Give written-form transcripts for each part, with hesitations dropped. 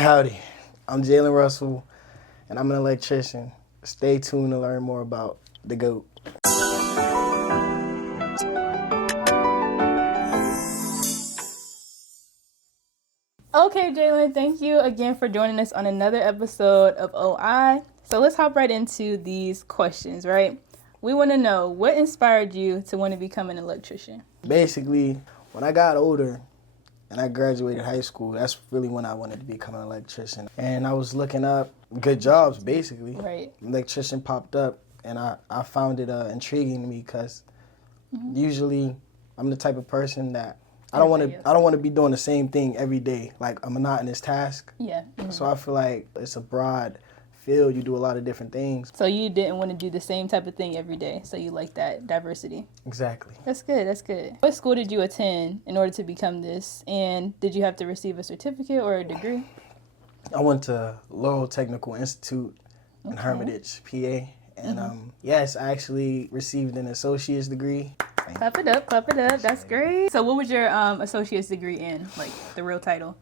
Howdy, I'm Jalen Russell, and I'm an electrician. Stay tuned to learn more about the GOAT. Okay, Jalen, thank you again for joining us on another episode of OI. So let's hop right into these questions, right? We want to know what inspired you to want to become an electrician. Basically, when I got older and I graduated high school, that's really when I wanted to become an electrician. And I was looking up good jobs, basically. Right. Electrician popped up, and I found it intriguing to me because usually I'm the type of person that I don't want to be doing the same thing every day, like a monotonous task. Yeah. Mm-hmm. So I feel like it's a broad field. You do a lot of different things. So you didn't want to do the same type of thing every day. So you like that diversity. Exactly. That's good. That's good. What school did you attend in order to become this? And did you have to receive a certificate or a degree? I went to Lowell Technical Institute in Hermitage, PA. And yes, I actually received an associate's degree. Clap it up, clap it up. That's great. So what was your associate's degree in, like the real title?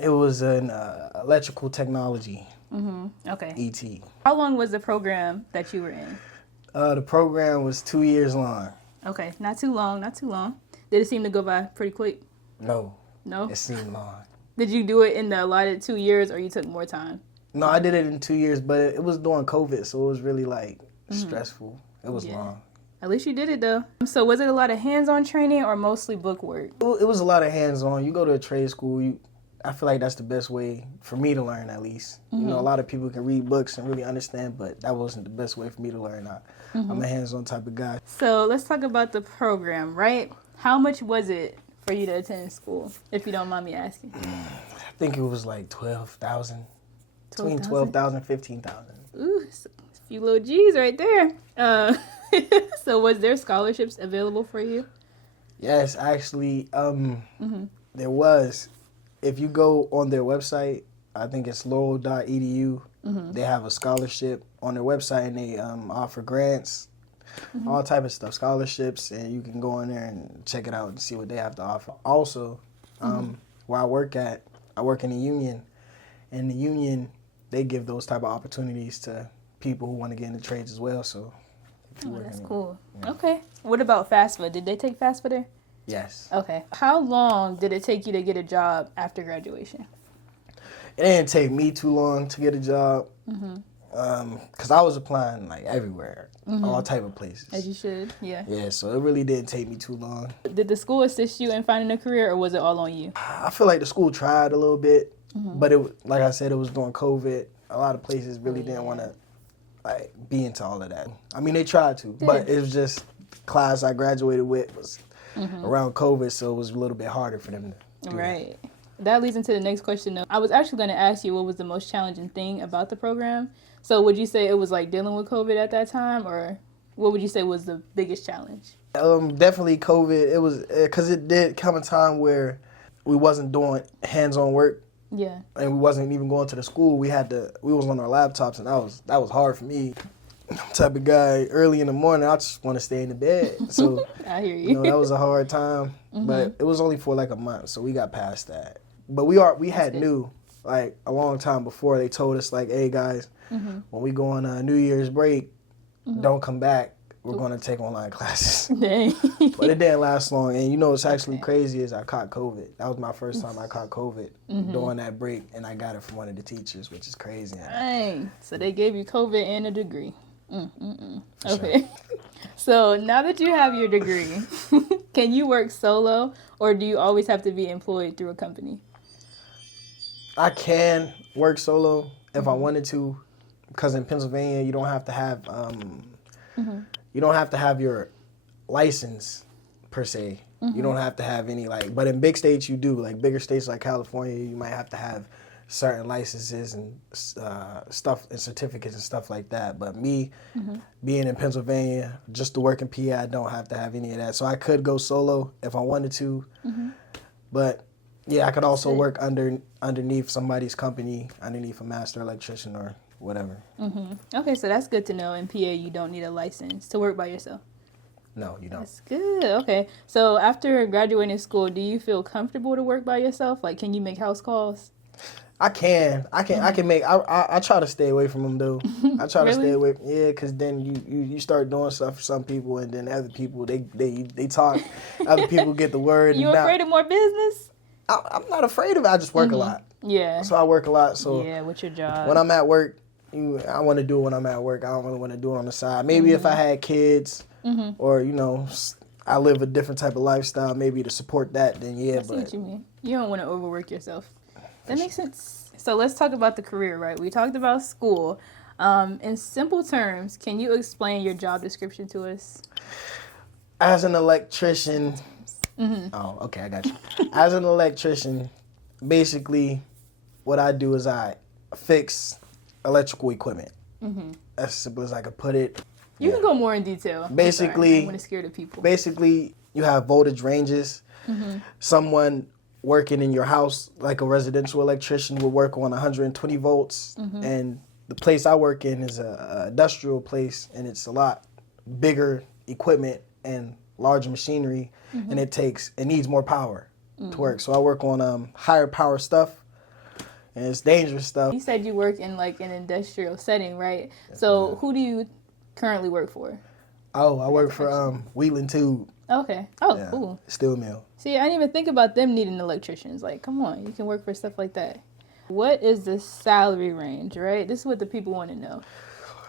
It was in electrical technology. Okay. ET. How long was the program that you were in? The program was 2 years long. Okay, not too long, not too long. Did it seem to go by pretty quick? No. No? It seemed long. Did you do it in the allotted 2 years or you took more time? No, I did it in 2 years, but it was during COVID, so it was really like stressful. It was long. At least you did it though. So was it a lot of hands-on training or mostly book work? It was a lot of hands-on. You go to a trade school, I feel like that's the best way for me to learn, at least. You know, a lot of people can read books and really understand, but that wasn't the best way for me to learn. I'm a hands-on type of guy. So let's talk about the program, right? How much was it for you to attend school, if you don't mind me asking? I think it was like 12,000. Between 12,000 and 15,000. Ooh, a few little G's right there. So was there scholarships available for you? Yes, actually, there was. If you go on their website, I think it's lowell.edu, they have a scholarship on their website, and they offer grants, all type of stuff, scholarships, and you can go in there and check it out and see what they have to offer. Also, where I work in a union, and the union, they give those type of opportunities to people who want to get into trades as well. So, that's cool. Yeah. Okay. What about FAFSA? Did they take FAFSA there? Yes. Okay. How long did it take you to get a job after graduation? It didn't take me too long to get a job, because I was applying like everywhere, all type of places. As you should, yeah. Yeah, so it really didn't take me too long. Did the school assist you in finding a career, or was it all on you? I feel like the school tried a little bit, but like I said, it was during COVID. A lot of places really didn't want to like be into all of that. I mean, they tried to, but it was just class I graduated with was around COVID, so it was a little bit harder for them to do Right. That leads into the next question, though. I was actually going to ask you what was the most challenging thing about the program. So would you say it was like dealing with COVID at that time, or what would you say was the biggest challenge? Definitely COVID. It was because it did come a time where we wasn't doing hands-on work. Yeah. And we wasn't even going to the school. We was on our laptops, and that was hard for me. I'm the type of guy, early in the morning, I just want to stay in the bed. So I hear you. That was a hard time. But it was only for like a month, so we got past that. But we had knew like a long time before. They told us like, hey guys, when we go on a New Year's break, don't come back. We're going to take online classes. Dang. But it didn't last long. And what's actually crazy is I caught COVID. That was my first time I caught COVID during that break, and I got it from one of the teachers, which is crazy. Dang. So they gave you COVID and a degree. Okay. Sure. So now that you have your degree, can you work solo, or do you always have to be employed through a company? I can work solo if I wanted to, because in Pennsylvania you don't have to have your license per se. You don't have to have any but in big states you do. Like bigger states like California, you might have to have certain licenses and stuff and certificates and stuff like that. But me being in Pennsylvania, just to work in PA, I don't have to have any of that. So I could go solo if I wanted to. But yeah, I could also work underneath somebody's company, underneath a master electrician or whatever. Okay, so that's good to know. In PA, you don't need a license to work by yourself. No, you don't. That's good. Okay. So after graduating school, do you feel comfortable to work by yourself? Like, can you make house calls? I can make. I try to stay away from them though. I try to stay away. Yeah, because then you start doing stuff for some people, and then other people they talk. Other people get the word. You afraid of more business? I'm not afraid of it. I just work a lot. Yeah. So I work a lot. So yeah, with your job. When I'm at work, I want to do it when I'm at work. I don't really want to do it on the side. Maybe if I had kids, or I live a different type of lifestyle, maybe to support that. Then yeah, I see what you mean. You don't want to overwork yourself. That makes sense. So let's talk about the career, right? We talked about school. In simple terms, can you explain your job description to us? As an electrician, oh, okay, I got you. As an electrician, basically, what I do is I fix electrical equipment. As simple as I could put it. You can go more in detail. Basically, I want to scare the people. Basically, you have voltage ranges. Someone working in your house, like a residential electrician, will work on 120 volts. And the place I work in is a industrial place, and it's a lot bigger equipment and larger machinery, and it needs more power to work. So I work on higher power stuff, and it's dangerous stuff. You said you work in like an industrial setting, right? So who do you currently work for? Oh, I work for Wheatland Tube. Okay. Oh, cool. Steel mill. See, I didn't even think about them needing electricians. Like, come on, you can work for stuff like that. What is the salary range, right? This is what the people want to know.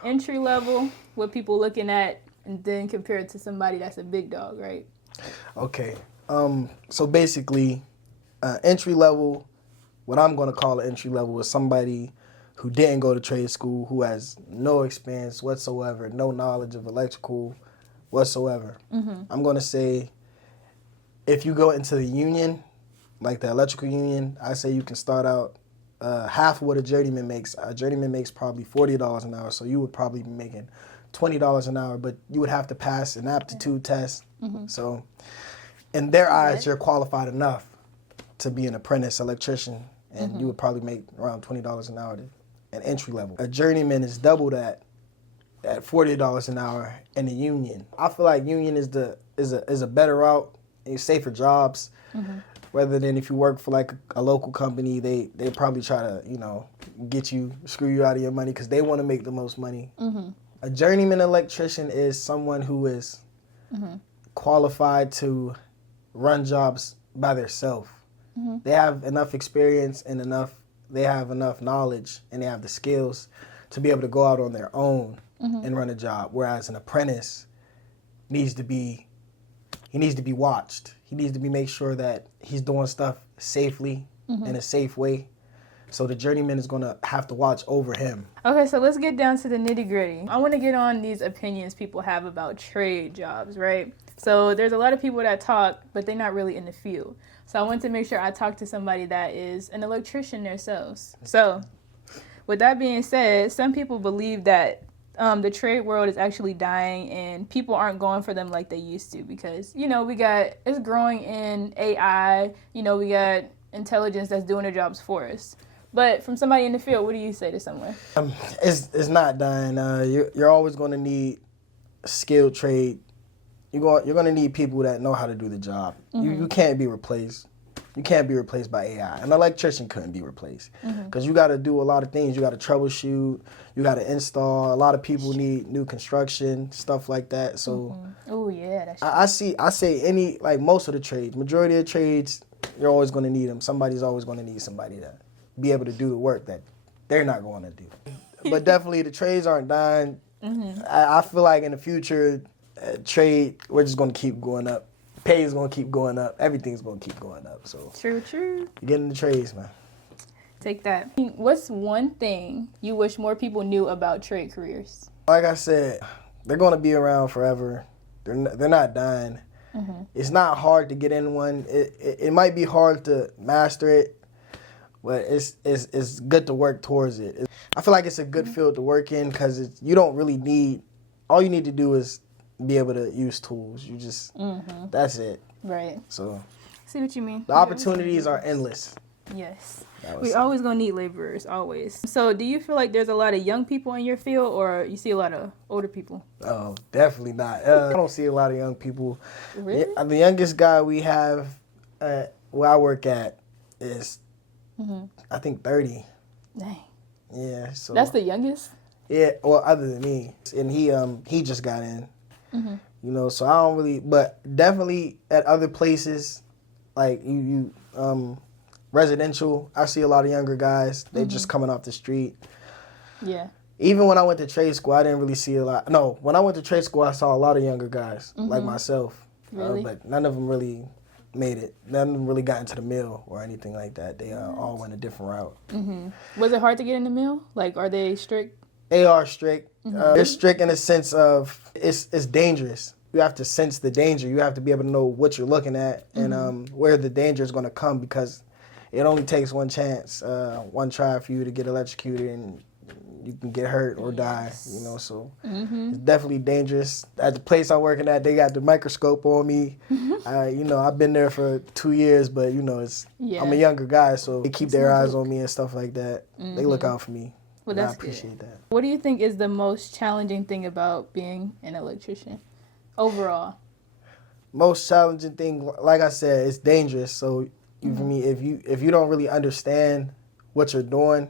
Entry level, what people looking at, and then compare it to somebody that's a big dog, right? Okay. So basically, entry level, what I'm going to call an entry level is somebody who didn't go to trade school, who has no experience whatsoever, no knowledge of electrical whatsoever. I'm going to say if you go into the union, like the electrical union, I say you can start out half of what a journeyman makes. A journeyman makes probably $40 an hour, so you would probably be making $20 an hour, but you would have to pass an aptitude test. So in their eyes, you're qualified enough to be an apprentice electrician, and you would probably make around $20 an hour at entry level. A journeyman is double that at $40 an hour in the union. I feel like union is a better route, and safer jobs. Rather than if you work for like a local company, they probably try to screw you out of your money because they want to make the most money. A journeyman electrician is someone who is qualified to run jobs by themselves. They have enough experience and they have enough knowledge and they have the skills to be able to go out on their own and run a job. Whereas an apprentice needs to be watched. He needs to be made sure that he's doing stuff safely in a safe way. So the journeyman is going to have to watch over him. Okay, so let's get down to the nitty gritty. I want to get on these opinions people have about trade jobs, right? So there's a lot of people that talk, but they're not really in the field. So I want to make sure I talk to somebody that is an electrician themselves. So with that being said, some people believe that the trade world is actually dying and people aren't going for them like they used to because, it's growing in AI, we got intelligence that's doing their jobs for us. But from somebody in the field, what do you say to someone? It's not dying. You're always going to need skilled trade. You're going to need people that know how to do the job. You can't be replaced. You can't be replaced by AI. An electrician couldn't be replaced because you got to do a lot of things. You got to troubleshoot. You got to install. A lot of people need new construction, stuff like that. So, oh yeah, that's I say most of the trades, majority of the trades, you're always going to need them. Somebody's always going to need somebody to be able to do the work that they're not going to do. But definitely the trades aren't dying. I feel like in the future, trade, we're just going to keep going up. Pay is going to keep going up. Everything's going to keep going up. So True. Get in the trades, man. Take that. What's one thing you wish more people knew about trade careers? Like I said, they're going to be around forever. They're not dying. It's not hard to get in one. It might be hard to master it, but it's good to work towards it. I feel like it's a good field to work in because you don't really need, all you need to do is be able to use tools. You just, that's it. Right. So, see what you mean. The opportunities are endless. Yes. We're always going to need laborers, always. So do you feel like there's a lot of young people in your field or you see a lot of older people? Oh, definitely not. I don't see a lot of young people. Really? The youngest guy we have where I work at is I think 30. Dang. Yeah, so That's the youngest? yeah, well, other than me, and he just got in. You know, so I don't really, but definitely at other places, like residential, I see a lot of younger guys. They just coming off the street. Yeah. Even when I went to trade school, I didn't really see a lot. No, when I went to trade school, I saw a lot of younger guys like myself. Really? But none of them really made it. None of them really got into the mill or anything like that. They all went a different route. Was it hard to get in the mill? Like, are they strict? They are strict. They're strict in the sense of it's dangerous. You have to sense the danger. You have to be able to know what you're looking at and where the danger is going to come, because it only takes one chance, one try for you to get electrocuted, and you can get hurt or die, you know, so it's definitely dangerous. At the place I'm working at, they got the microscope on me. You know, I've been there for 2 years, but, you know, I'm a younger guy, so they keep their eyes on me and stuff like that. They look out for me. Well, that's I appreciate that. What do you think is the most challenging thing about being an electrician overall? Most challenging thing, like I said, it's dangerous. So for me, if you don't really understand what you're doing,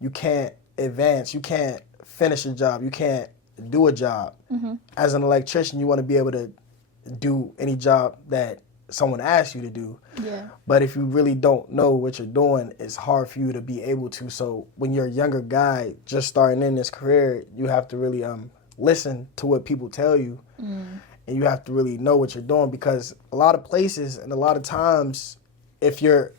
you can't advance. You can't finish a job. You can't do a job. As an electrician, you want to be able to do any job that someone asks you to do. Yeah. But if you really don't know what you're doing, it's hard for you to be able to. So when you're a younger guy just starting in this career, you have to really listen to what people tell you. And you have to really know what you're doing, because a lot of places and a lot of times, if you're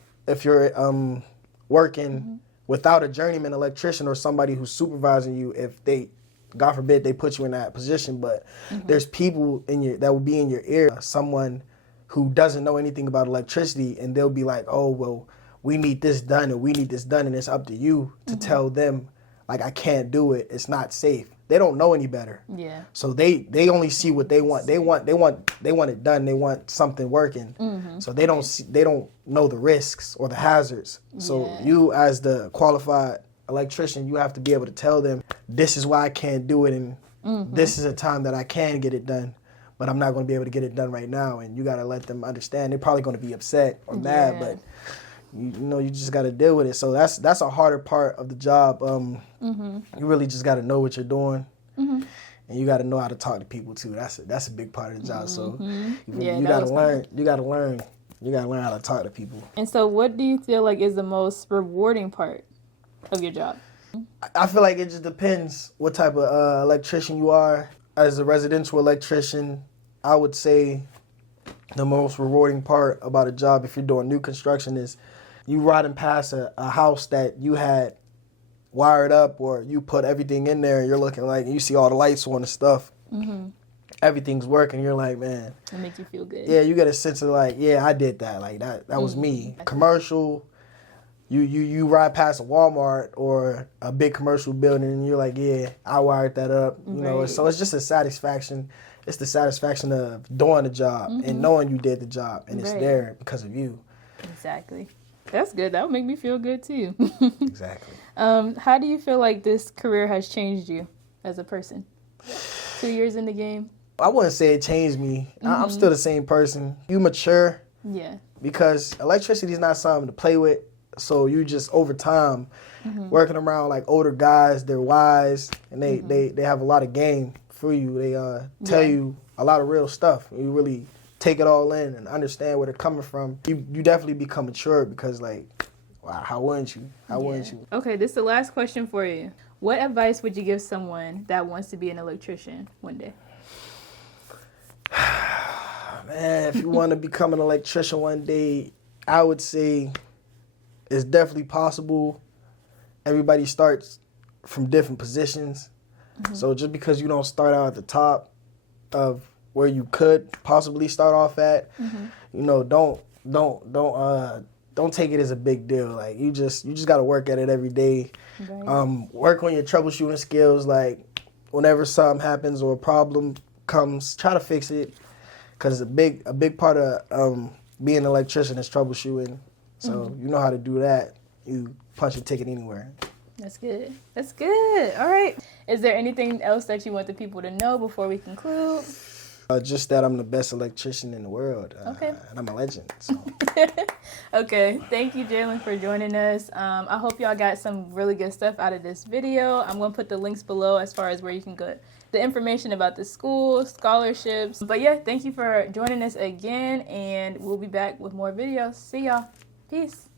working without a journeyman electrician or somebody who's supervising you, if they, God forbid, they put you in that position, but there's people that will be in your ear, someone who doesn't know anything about electricity, and they'll be like, oh, well, we need this done and we need this done, and it's up to you to tell them, like, I can't do it, it's not safe. They don't know any better. Yeah. So they only see what they want. They want it done. They want something working. So they don't know the risks or the hazards. So you, as the qualified electrician, you have to be able to tell them, this is why I can't do it, and this is a time that I can get it done, but I'm not going to be able to get it done right now. And you got to let them understand. They're probably going to be upset or mad, but you know, you just got to deal with it. So that's a harder part of the job. You really just got to know what you're doing, and you got to know how to talk to people too. That's a big part of the job. So you got to learn. You got to learn how to talk to people. And so, what do you feel like is the most rewarding part of your job? I feel like it just depends what type of electrician you are. As a residential electrician, I would say the most rewarding part about a job, if you're doing new construction, is you riding past a house that you had wired up, or you put everything in there, and you're looking like, you see all the lights on and stuff. Everything's working. You're like, man. It makes you feel good. Yeah, you get a sense of like, yeah, I did that. Like that was me. Commercial, you ride past a Walmart or a big commercial building, and you're like, yeah, I wired that up. You know, so it's just a satisfaction. It's the satisfaction of doing the job and knowing you did the job, and it's there because of you. Exactly. That's good. That would make me feel good too. Exactly. How do you feel like this career has changed you as a person? 2 years in the game? I wouldn't say it changed me. I'm still the same person. You mature. Yeah. Because electricity is not something to play with. So you just, over time, working around like older guys, they're wise, and they have a lot of game for you. They tell you a lot of real stuff. You really take it all in and understand where they're coming from. You definitely become mature, because like, wow, how wouldn't you? How wouldn't you? Okay, this is the last question for you. What advice would you give someone that wants to be an electrician one day? Man, if you want to become an electrician one day, I would say it's definitely possible. Everybody starts from different positions. So just because you don't start out at the top of where you could possibly start off at, you know, don't take it as a big deal. Like you just got to work at it every day. Work on your troubleshooting skills. Like whenever something happens or a problem comes, try to fix it, because a big part of being an electrician is troubleshooting. So you know how to do that. You punch a ticket anywhere. That's good. That's good. All right. Is there anything else that you want the people to know before we conclude? Just that I'm the best electrician in the world. Okay. And I'm a legend. So. Okay, thank you, Jalen, for joining us. I hope y'all got some really good stuff out of this video. I'm going to put the links below as far as where you can get the information about the school, scholarships. But yeah, thank you for joining us again, and we'll be back with more videos. See y'all. Peace.